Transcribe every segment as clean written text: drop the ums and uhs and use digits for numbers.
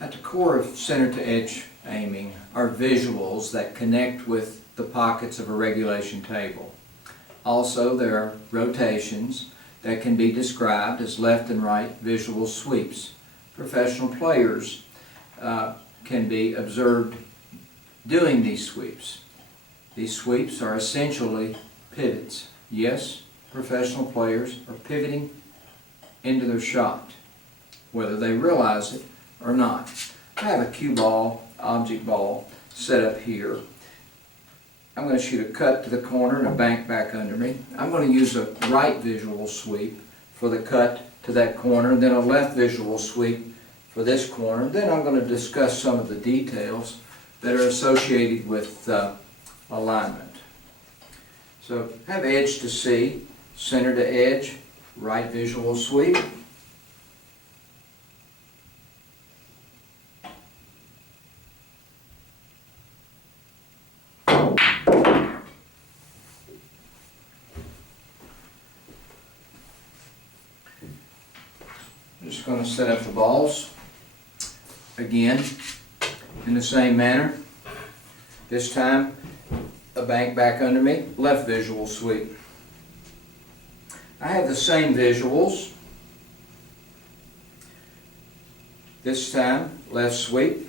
At the core of center-to-edge aiming are visuals that connect with the pockets of a regulation table. Also, there are rotations that can be described as left and right visual sweeps. Professional players can be observed doing these sweeps. These sweeps are essentially pivots. Yes, professional players are pivoting into their shot, whether they realize it or not. I have a cue ball, object ball, set up here. I'm going to shoot a cut to the corner and a bank back under me. I'm going to use a right visual sweep for the cut to that corner, and then a left visual sweep for this corner. Then I'm going to discuss some of the details that are associated with alignment. So have edge to C, center to edge, right visual sweep. I'm just going to set up the balls again in the same manner. This time a bank back under me, left visual sweep. I have the same visuals. This time left sweep.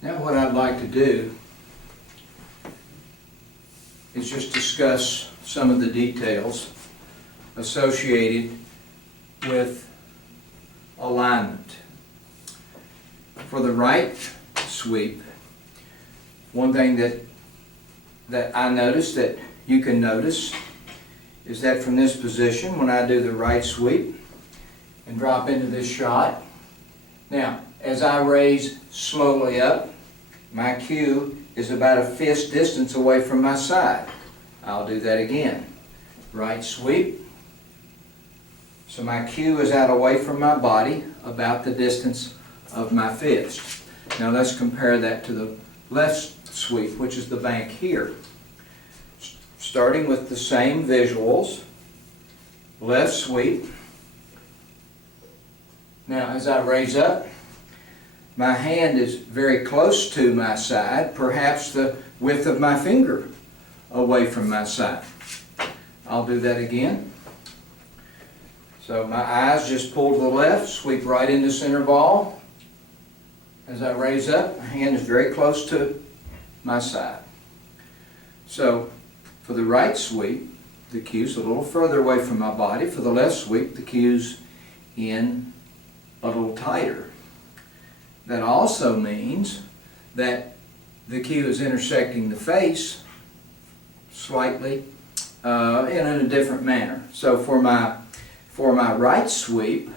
Now what I'd like to do is just discuss some of the details associated with alignment. For the right sweep, one thing that I noticed that you can notice is that from this position, when I do the right sweep and drop into this shot, now as I raise slowly up, my cue is about a fist distance away from my side. I'll do that again. Right sweep. So my cue is out away from my body, about the distance of my fist. Now let's compare that to the left sweep, which is the bank here. Starting with the same visuals, left sweep. Now as I raise up, my hand is very close to my side, perhaps the width of my finger away from my side. I'll do that again. So my eyes just pull to the left, sweep right into center ball. As I raise up, my hand is very close to my side. So for the right sweep, the cue's a little further away from my body. For the left sweep, the cue's in a little tighter. That also means that the cue is intersecting the face slightly in a different manner. So for my right sweep,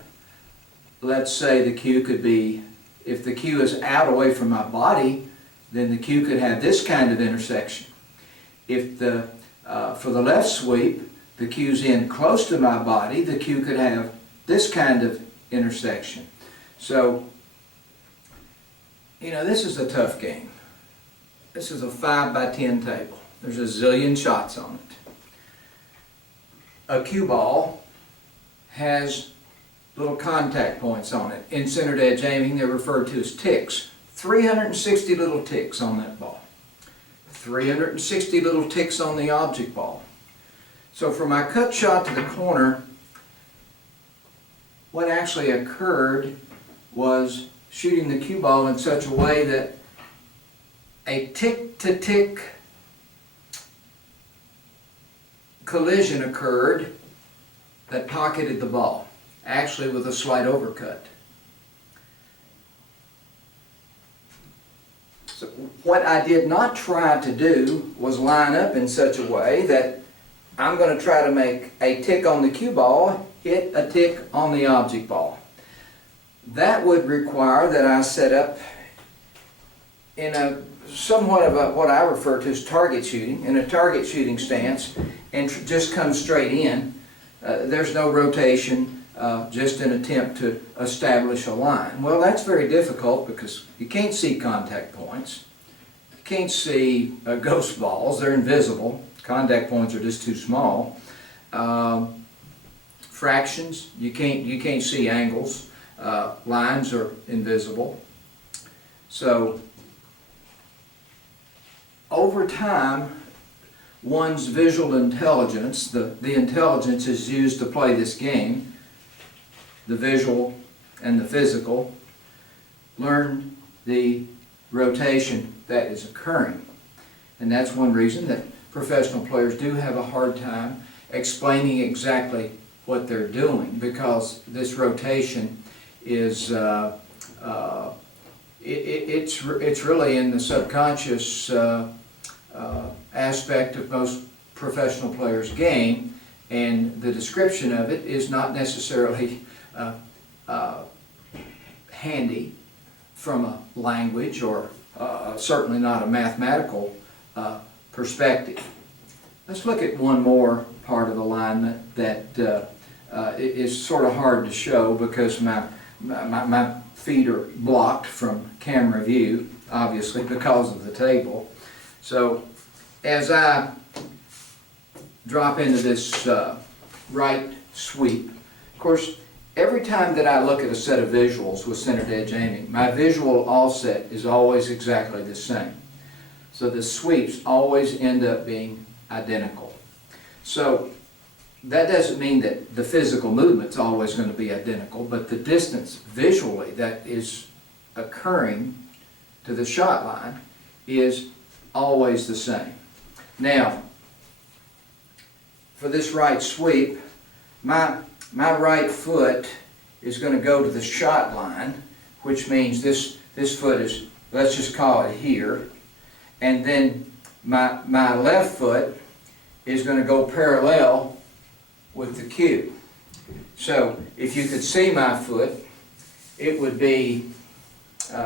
let's say the cue could be, if the cue is out away from my body, then the cue could have this kind of intersection. If for the left sweep, the cue's in close to my body, the cue could have this kind of intersection. So, you know, this is a tough game. This is a 5x10 table. There's a zillion shots on it. A cue ball has little contact points on it. In center to edge aiming, they're referred to as ticks. 360 little ticks on that ball. 360 little ticks on the object ball. So for my cut shot to the corner, what actually occurred was shooting the cue ball in such a way that a tick-to-tick collision occurred that pocketed the ball, actually with a slight overcut. So what I did not try to do was line up in such a way that I'm going to try to make a tick on the cue ball hit a tick on the object ball. That would require that I set up in a somewhat of what I refer to as target shooting, in a target shooting stance, and just come straight in. There's no rotation. just an attempt to establish a line. Well, that's very difficult because you can't see contact points. You can't see ghost balls. They're invisible. Contact points are just too small. Fractions, you can't see angles. Lines are invisible. So over time, one's visual intelligence, the intelligence is used to play this game, the visual and the physical, learn the rotation that is occurring. And that's one reason that professional players do have a hard time explaining exactly what they're doing, because this rotation is it's really in the subconscious aspect of most professional players' game, and the description of it is not necessarily handy from a language or certainly not a mathematical perspective. Let's look at one more part of alignment that is sort of hard to show because my feet are blocked from camera view, obviously because of the table. So as I drop into this right sweep, of course, every time that I look at a set of visuals with centered edge aiming, my visual offset is always exactly the same. So the sweeps always end up being identical. So that doesn't mean that the physical movement's always going to be identical, but the distance visually that is occurring to the shot line is always the same. Now, for this right sweep, my right foot is going to go to the shot line, which means this foot is, let's just call it here, and then my left foot is going to go parallel with the cue. So if you could see my foot, it would be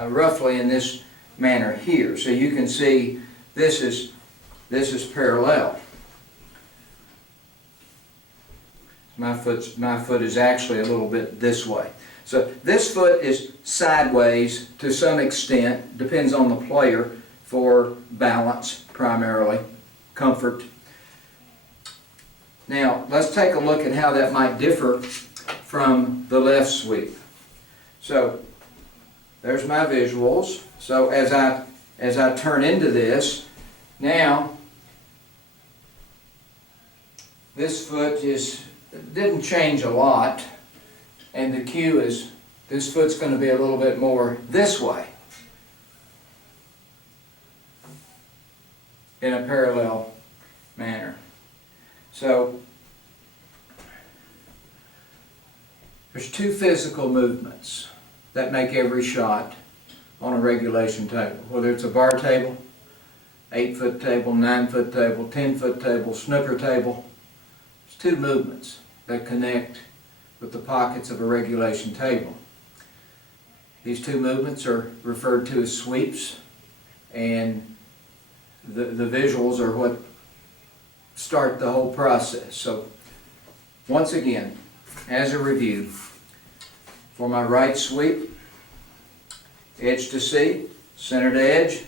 roughly in this manner here. So you can see this is parallel. My foot is actually a little bit this way. So this foot is sideways to some extent, depends on the player, for balance primarily, comfort. Now let's take a look at how that might differ from the left sweep. So there's my visuals. So as I turn into this, now this foot didn't change a lot, and the cue is this foot's going to be a little bit more this way in a parallel manner. So there's two physical movements that make every shot on a regulation table, whether it's a bar table, 8-foot table, 9-foot table, 10-foot table, snooker table. There's two movements that connect with the pockets of a regulation table. These two movements are referred to as sweeps, and the visuals are what start the whole process. So once again, as a review, for my right sweep, edge to C, center to edge,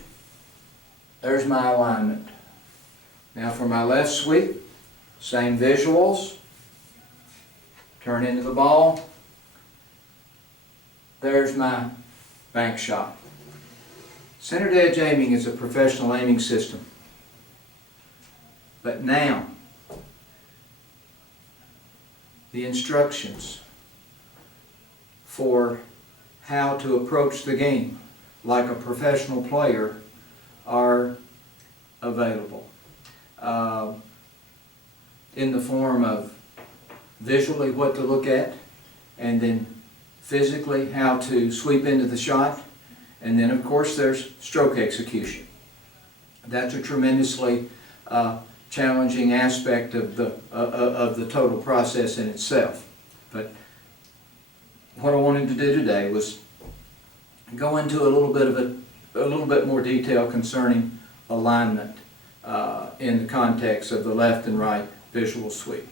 there's my alignment. Now for my left sweep, same visuals, turn into the ball, there's my bank shot. Centered edge aiming is a professional aiming system. But now, the instructions for how to approach the game like a professional player are available in the form of visually what to look at, and then physically how to sweep into the shot, and then of course there's stroke execution. That's a tremendously challenging aspect of the total process in itself. But what I wanted to do today was go into a little bit more detail concerning alignment in the context of the left and right visual sweep.